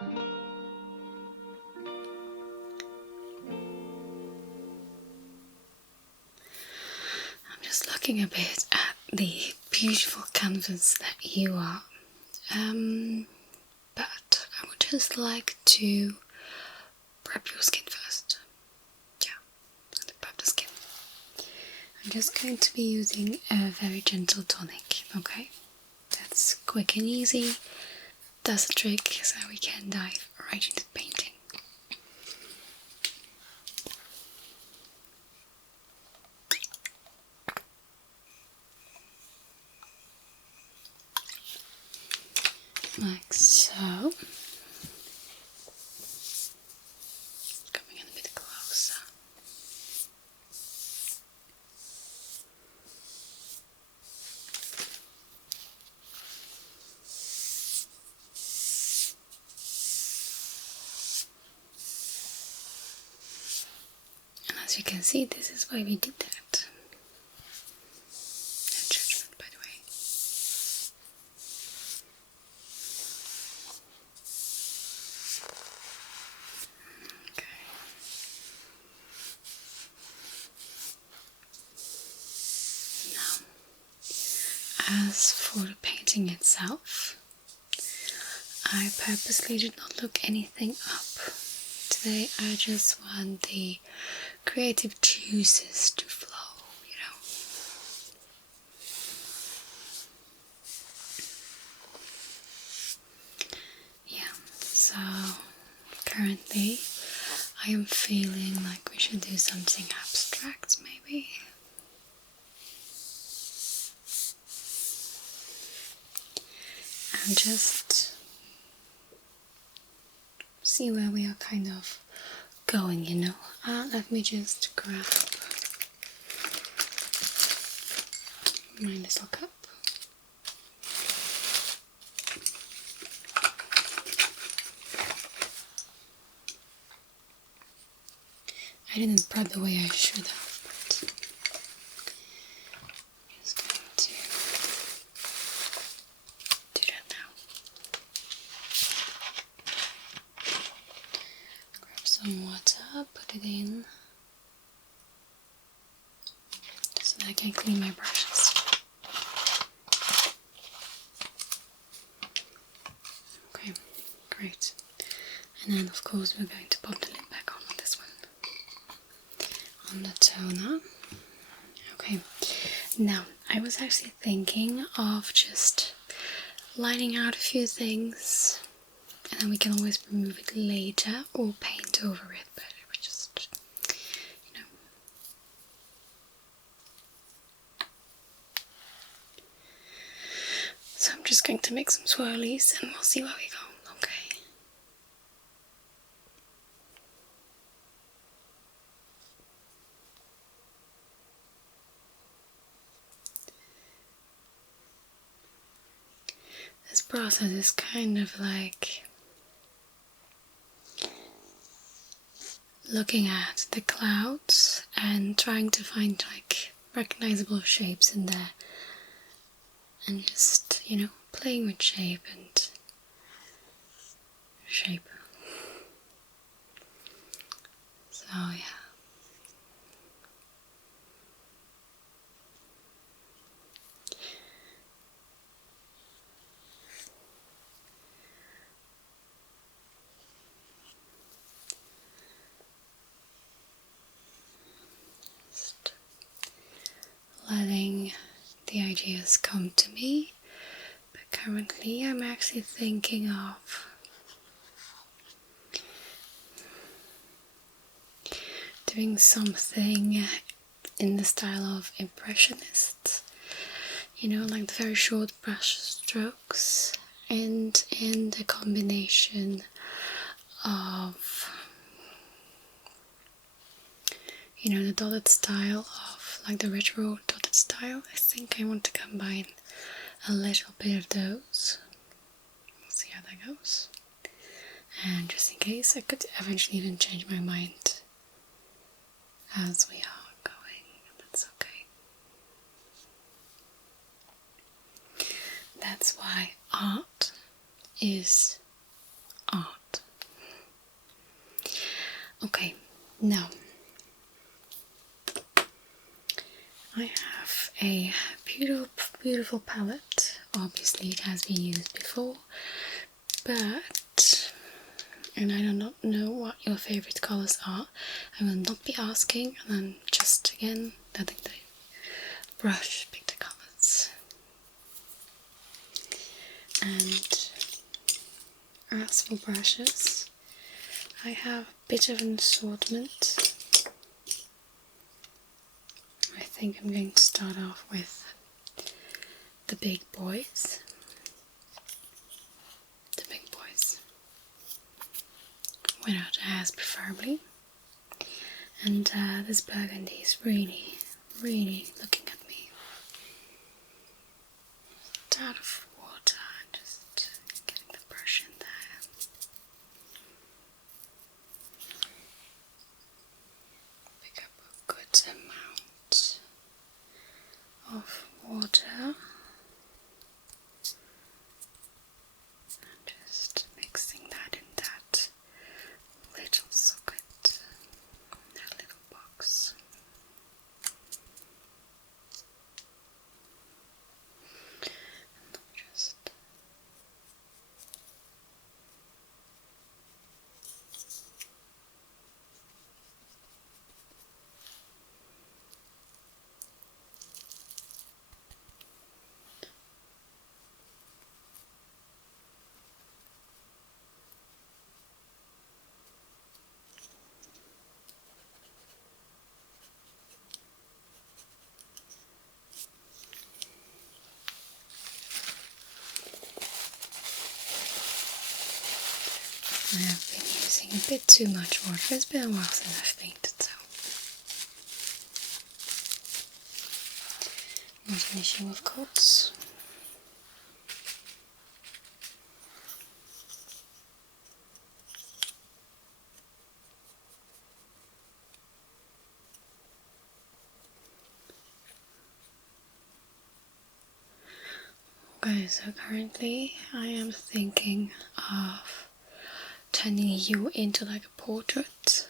I'm just looking a bit at the beautiful canvas that you are, but I would just like to prep your skin first. Yeah, prep the skin. I'm just going to be using a very gentle tonic, okay? That's quick and easy, does the trick, so we can dive right into painting. Like so. Coming in a bit closer. And as you can see, this is why we did that. No judgment, by the way. Okay. Now, as for the painting itself, I purposely did not look anything up. Today I just want the creative juices to flow, you know. Yeah, so currently I am feeling like we should do something abstract, maybe. And just see where we are kind of going, you know. Let me just grab my little cup. I didn't prep the way I should have, but I'm just going to do that now. Grab some water, put it in, so that I can clean my brushes. Okay, great. And then of course we're going to pop the lid back on this one. On the toner. Okay, now I was actually thinking of just lining out a few things, and then we can always remove it later or paint over it, but it was just, you know. So I'm just going to make some swirlies and we'll see where we go, okay? This process is kind of like looking at the clouds and trying to find like recognizable shapes in there, and just, you know, playing with shape and shape. So yeah. Just letting the ideas come to me, but currently I'm actually thinking of doing something in the style of impressionists, you know, like the very short brush strokes, and in the combination of, you know, the dotted style of like the retro dotted style. I think I want to combine a little bit of those. We'll see how that goes. And just in case, I could eventually even change my mind as we are going. That's okay. That's why art is art. Okay, now I have a beautiful palette. Obviously it has been used before, but, and I do not know what your favorite colors are. I will not be asking, and then just again letting the brush pick the colors. And as for brushes, I have a bit of an assortment. I think I'm going to start off with the big boys. Without hairs preferably. And this burgundy is really looking at me. Out of water, just getting the brush in there. Pick up a good amount of water. And just mixing that in that little socket, that little box. And just I have been using a bit too much water. It's been a while since I've painted, so not an issue, of course. Okay, so currently I am thinking of turning you into like a portrait,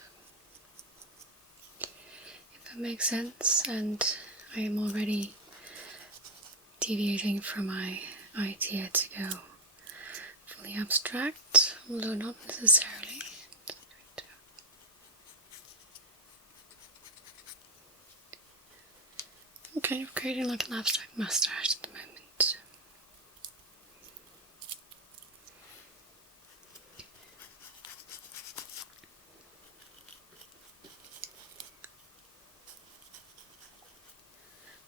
if that makes sense, and I am already deviating from my idea to go fully abstract, although not necessarily. Okay, I'm creating like an abstract mustache at the moment.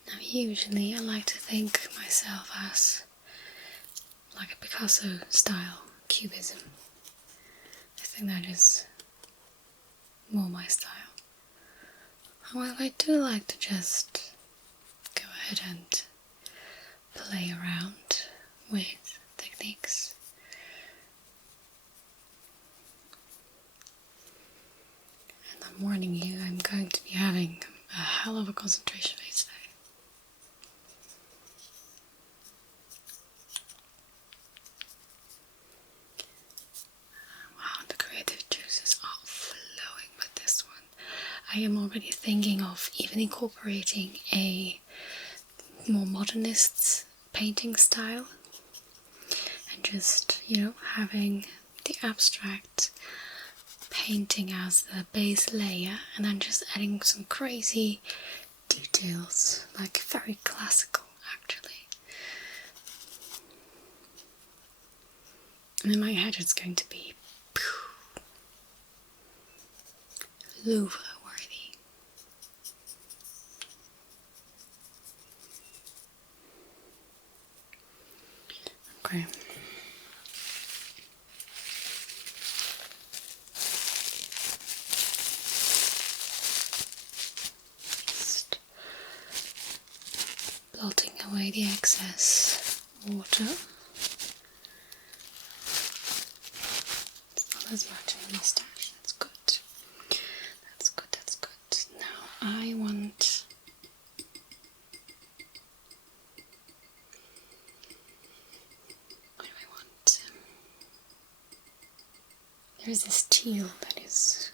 Now usually I like to think myself as like a Picasso style cubism. I think that is more my style. However, I do like to just go ahead and play around with techniques. And I'm warning you, I'm going to be having a hell of a concentration phase today. Wow, the creative juices are flowing with this one. I am already thinking of even incorporating a more modernist painting style and just, you know, having the abstract painting as the base layer and then just adding some crazy details, like very classical actually. And in my head it's going to be Louvre worthy. Okay. Just blotting away the excess water. It's not as much in the mustache, that's good. That's good, that's good. Now I want what do I want? There's this teal that is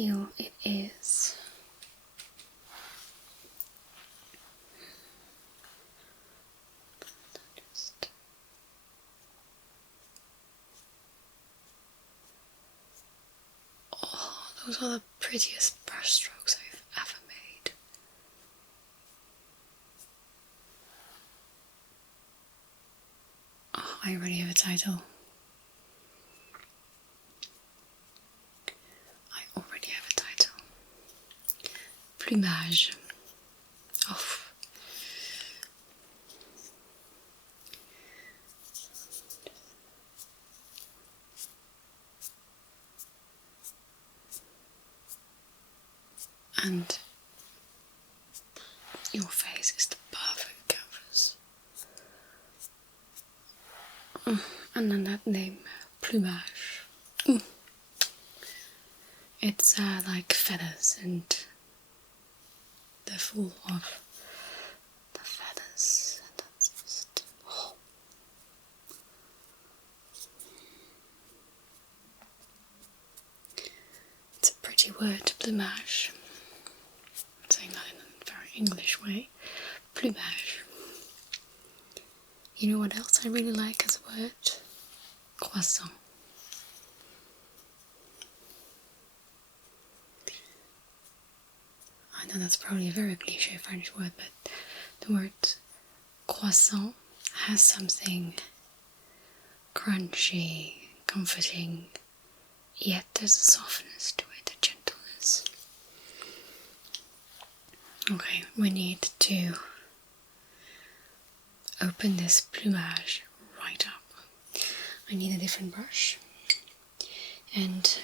teal it is. Oh, those are the prettiest brush strokes I've ever made. Oh, I already have a title. I already have a title. Plumage. Oh. And your face is the perfect canvas. And then that name, plumage. It's like feathers, and they're full of the feathers, and that's just... Oh. It's a pretty word, plumage. I'm saying that in a very English way. Plumage. You know what else I really like as a word? Croissant. I know that's probably a very cliche French word, but the word croissant has something crunchy, comforting, yet there's a softness to it, a gentleness. Okay, we need to open this plumage right up. I need a different brush, and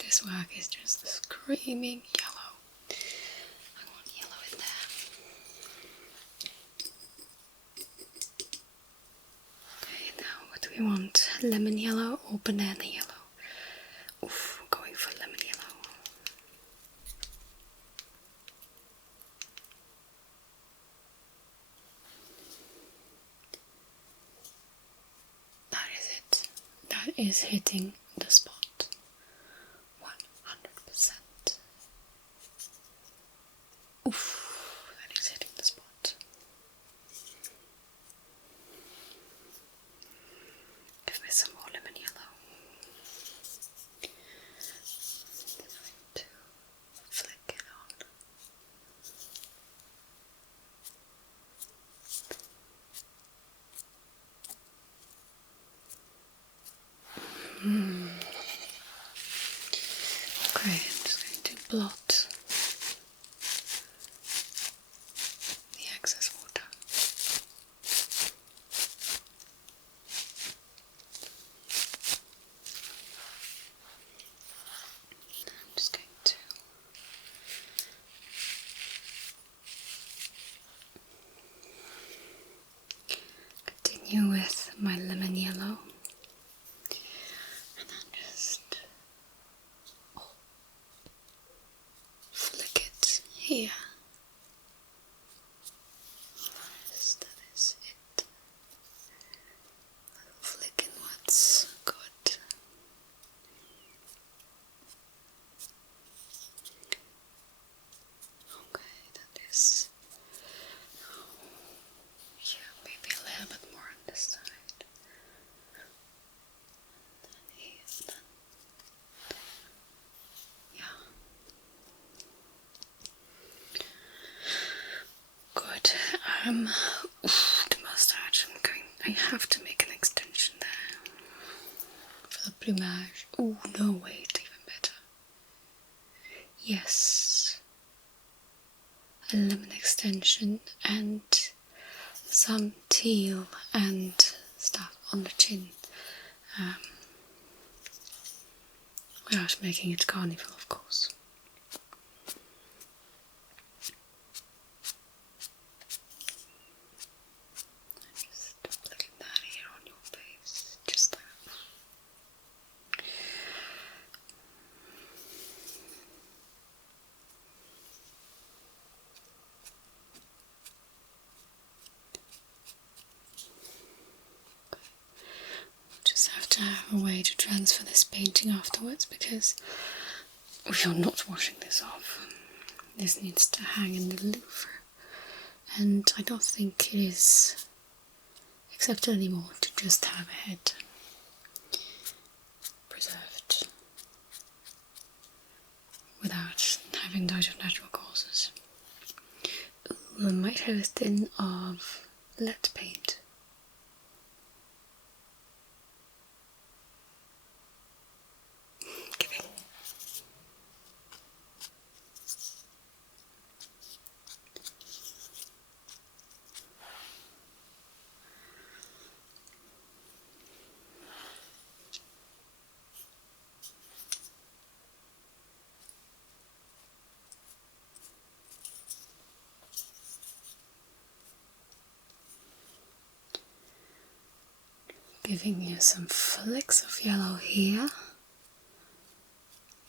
this work is just screaming yellow. I want yellow in there. Okay, now what do we want? Lemon yellow or banana yellow? Oof, going for lemon yellow. That is it. That is hitting the spot. 100%. Oof, that is hitting the spot. Give me some more lemon yellow. Time to flick it on. Okay, I'm just going to blot the excess water. I'm just going to continue with my lemon yellow. And then just flick it here. Yes, that is it. Flick inwards. Good. Okay, that is... Yeah, maybe a little bit more on this side. And then here, then... Yeah. Good. The mustache. I have to make an extension there for the plumage. Oh no, wait, even better. Yes, a lemon extension and some teal and stuff on the chin. Without making it carnival, of course. Just flicking that here on your face, just like that. Just have to have a way to transfer this painting afterwards, because you're not washing this off. This needs to hang in the Louvre, and I don't think it is accepted anymore to just have a head preserved without having died of natural causes. Ooh, I might have a tin of lead paint. Giving you some flecks of yellow here.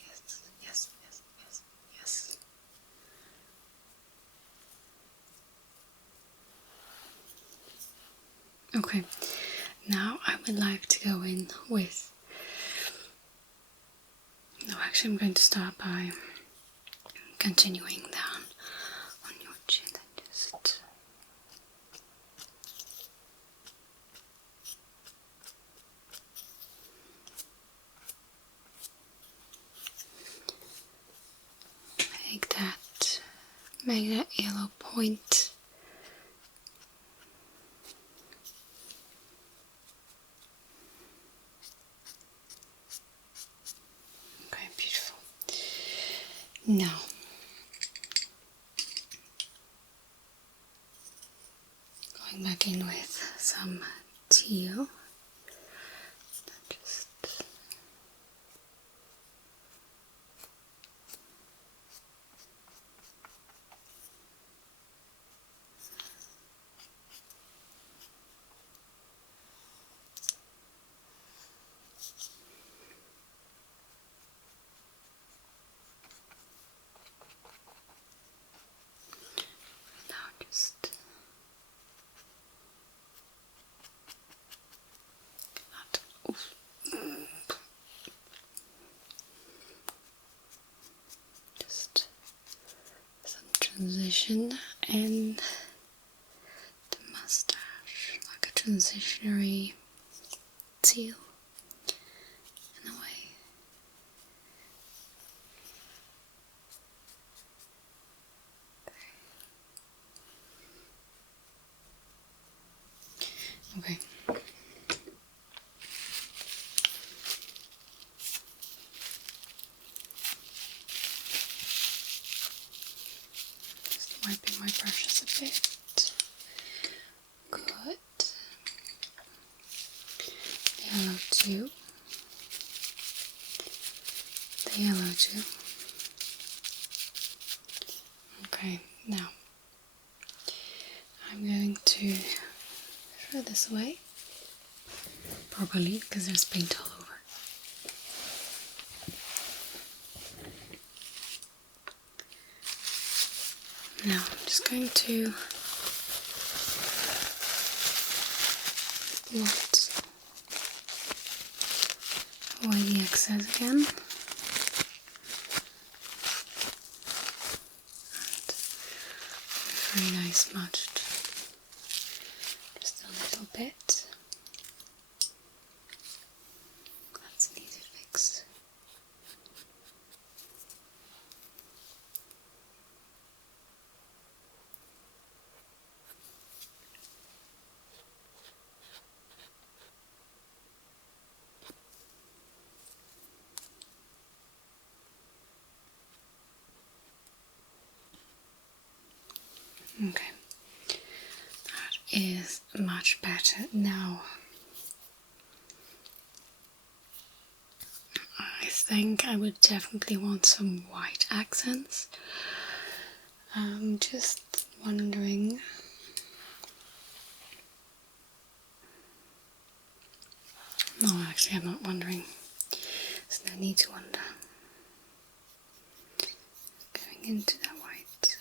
Yes, yes, yes, yes, yes. Okay, now I would like to go in with... No, actually I'm going to start by continuing down on your chin and just... make that yellow point. Okay, beautiful. Now, going back in with some teal. Just some transition and the mustache, like a transitionary teal in a way. Okay. Just wiping my brushes a bit. Good. The yellow too. The yellow too. Okay, now I'm going to throw this away properly because there's paint all over. Now I'm just going to blot away the excess again. And very nice smudged. Just a little bit. That's an easy fix. Okay, that is much better. Now, I think I would definitely want some white accents. I'm just wondering. No, actually, I'm not wondering. There's no need to wonder. Going into that white.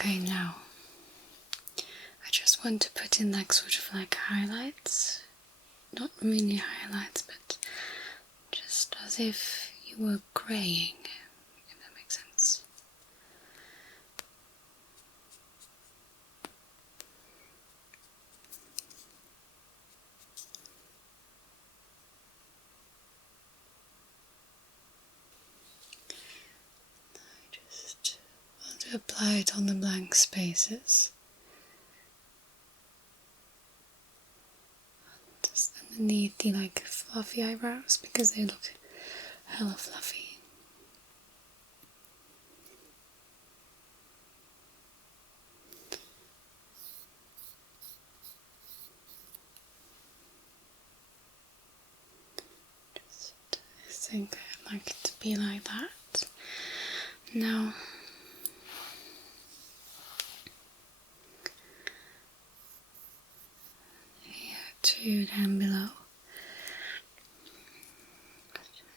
Okay, now I just just want to put in like sort of like highlights. Not really highlights, but just as if you were greying, if that makes sense. I just want to apply it on the blank spaces. Just underneath the like fluffy eyebrows, because they look hella fluffy. I think I'd like it to be like that. Now, here too, down below,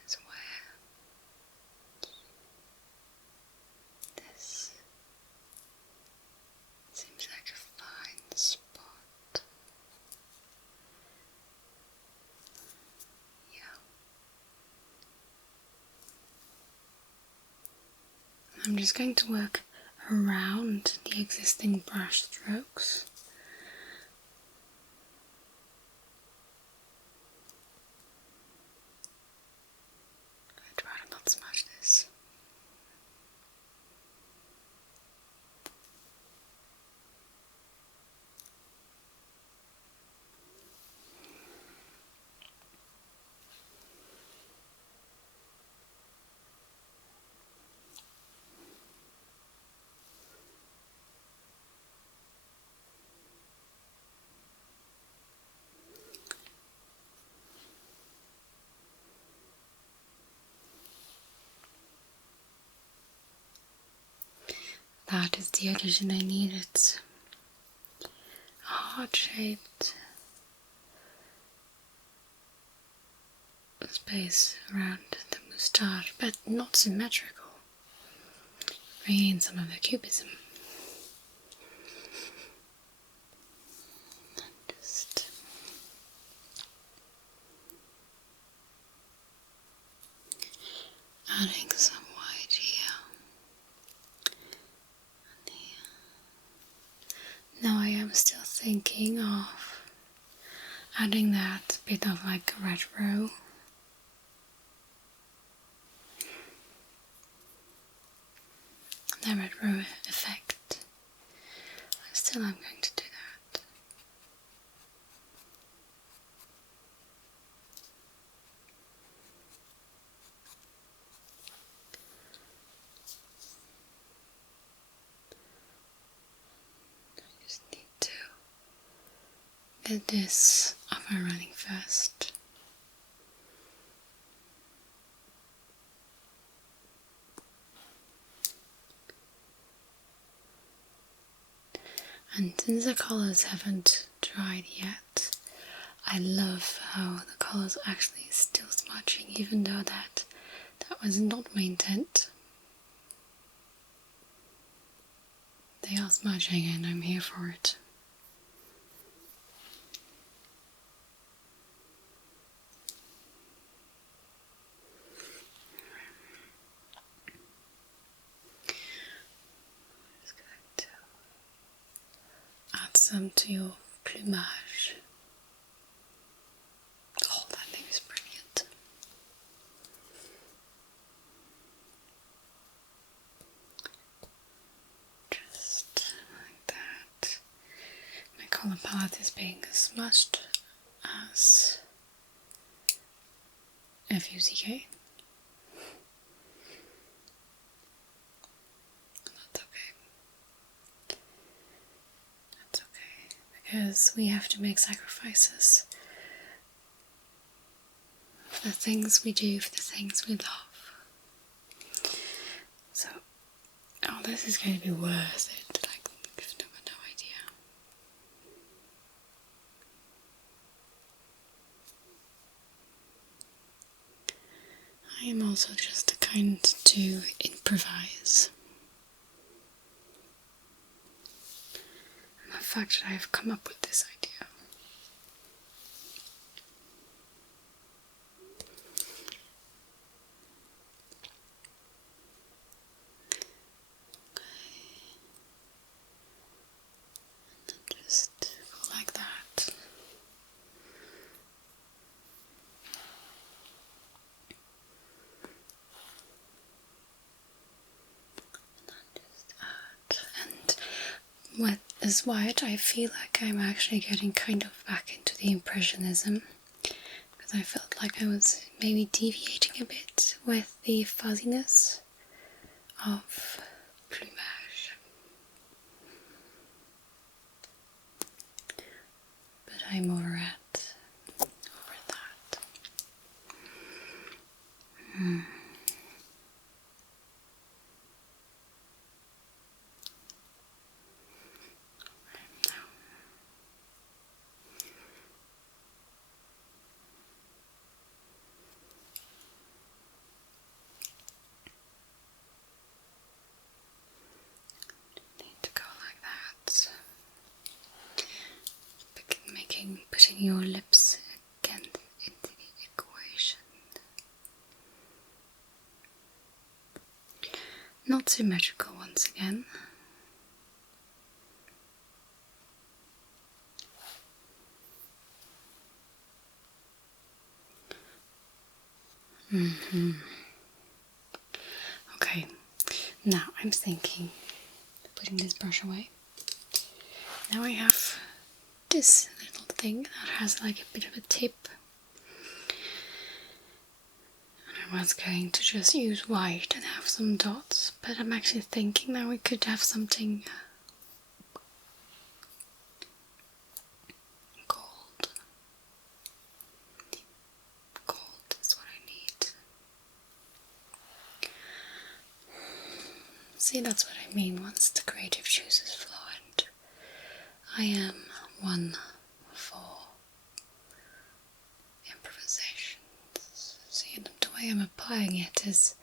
is where this seems like a fine spot. Yeah. I'm just going to work around the existing brush strokes. I'd rather not smudge this. That is the addition I needed. A heart-shaped space around the moustache, but not symmetrical. Bringing in some of the cubism. Just adding some white here and here. Now I am still thinking of adding that bit of like retro. The retro effect. Still I'm going to do that. I just need to get this up and running first. And since the colours haven't dried yet, I love how the colours are actually still smudging, even though that was not my intent. They are smudging and I'm here for it. Some to your plumage. Oh, that thing is brilliant. Just like that. My colour palette is being as smudged as FUCK. That's okay. That's okay, because we have to make sacrifices for the things we do, for the things we love. So, oh, this is going to be worth it, like, you've no idea. I am also just the kind to improvise. I'm a fact that I've come up with this idea. Just go like that. And with this white, I feel like I'm actually getting kind of back into the Impressionism, because I felt like I was maybe deviating a bit with the fuzziness of plumage. But I'm over that. Need to go like that. Putting your lips again into the equation. Not symmetrical once again. Okay, now I'm thinking, putting this brush away. Now I have this little thing that has like a bit of a tip. And I was going to just use white and have some dots, but I'm actually thinking now we could have something gold. Gold is what I need. See, that's what I mean once the creative juices flow, and I am one for improvisations. See, the way I'm applying it is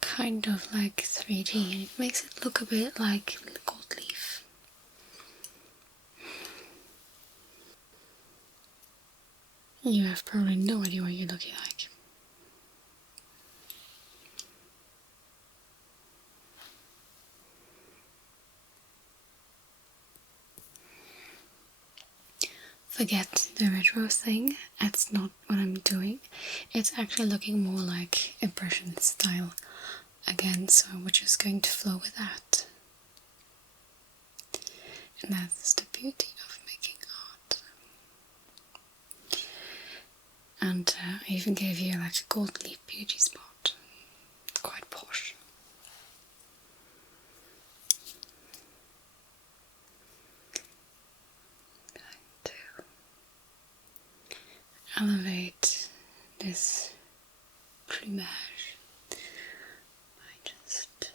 kind of like 3D, and it makes it look a bit like the gold leaf. You have probably no idea what you're looking like. Forget the retro thing, that's not what I'm doing. It's actually looking more like Impressionist style again, so we're just going to flow with that. And that's the beauty of making art. And I even gave you like a gold leaf beauty spot. Quite posh. Elevate this plumage by just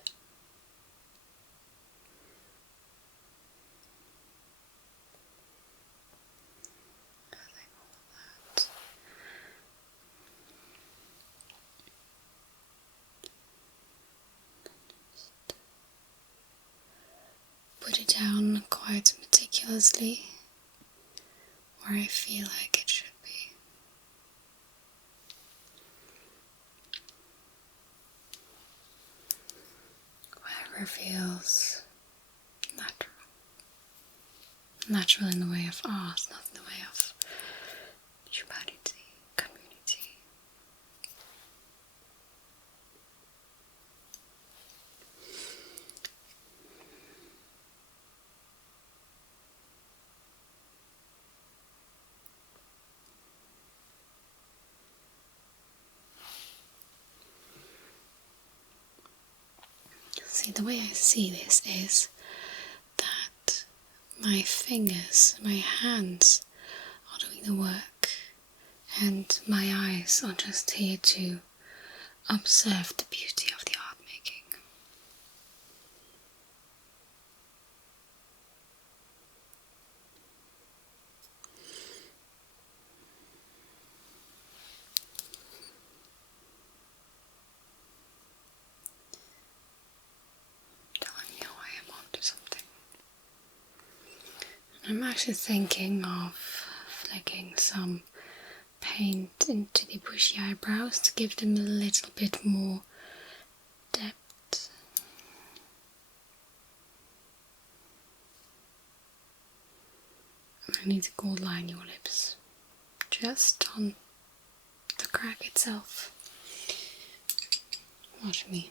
adding all of that. Put it down quite meticulously where I feel like it should be. Whatever feels natural. Natural in the way of art, not in the way of humanity, community. See, the way I see this is that my fingers, my hands are doing the work, and my eyes are just here to observe the beauty of the art making. Telling me I am onto something. I'm actually thinking of flecking some paint into the bushy eyebrows to give them a little bit more depth. I need to gold line your lips, just on the crack itself. Watch me.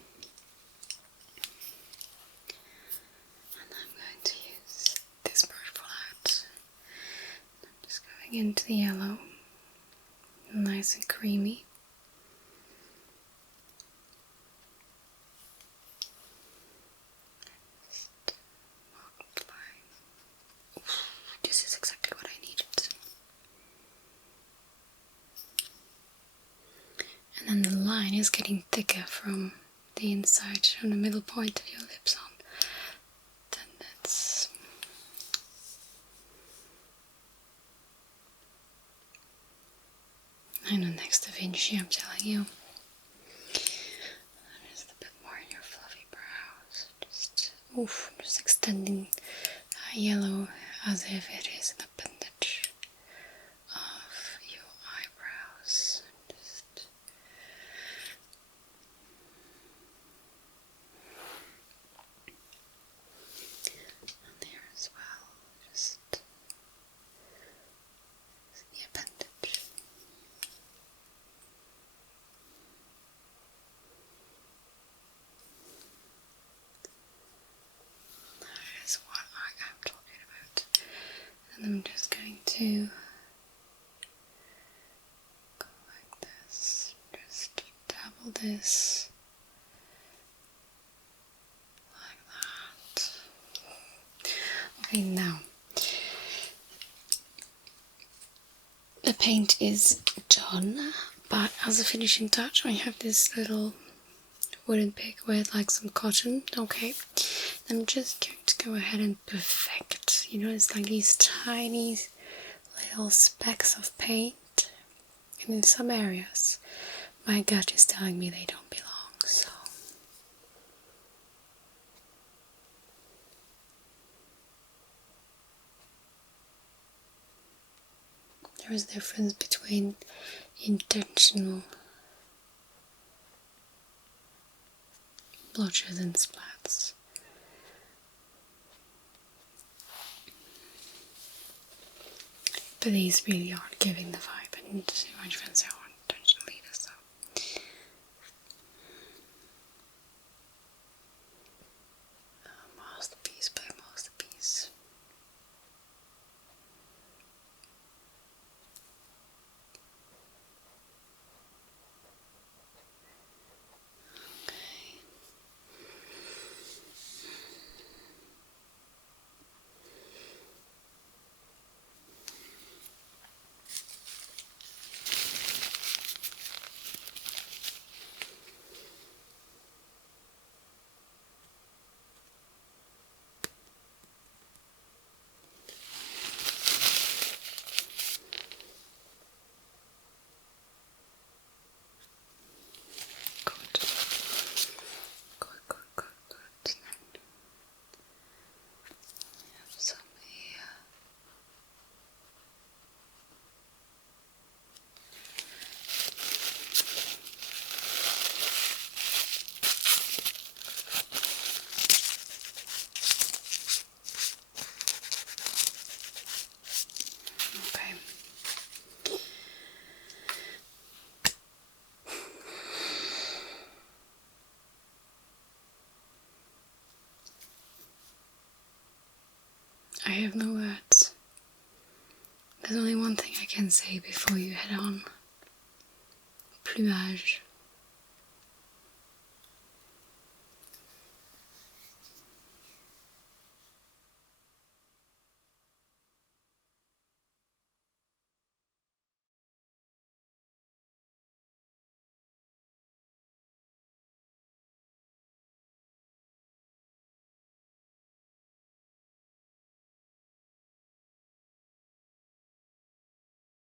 And I'm going to use this brush pull out. I'm just going into the yellow, nice and creamy. Just mark the line. Oof, this is exactly what I needed. And then the line is getting thicker from the inside, from the middle point of your lips on. Then that's... I know next to Vinci, I'm telling you. Just a bit more in your fluffy brows. Just extending that yellow as if it is an appendage of your eyebrows. Just and there as well. Just the appendage. That is what I am talking about. And I'm just going to go like this. Just dabble this like that. Okay, now the paint is done, but as a finishing touch I have this little wooden pick with like some cotton. Okay, I'm just going to go ahead and perfect, you know, it's like these tiny little specks of paint, and in some areas my gut is telling me they don't belong, so there is a difference between intentional blotches and splats. But these really aren't giving the vibe, and my friends aren't intentional either, so. Masterpiece by masterpiece. I have no words. There's only one thing I can say before you head on. Plumage.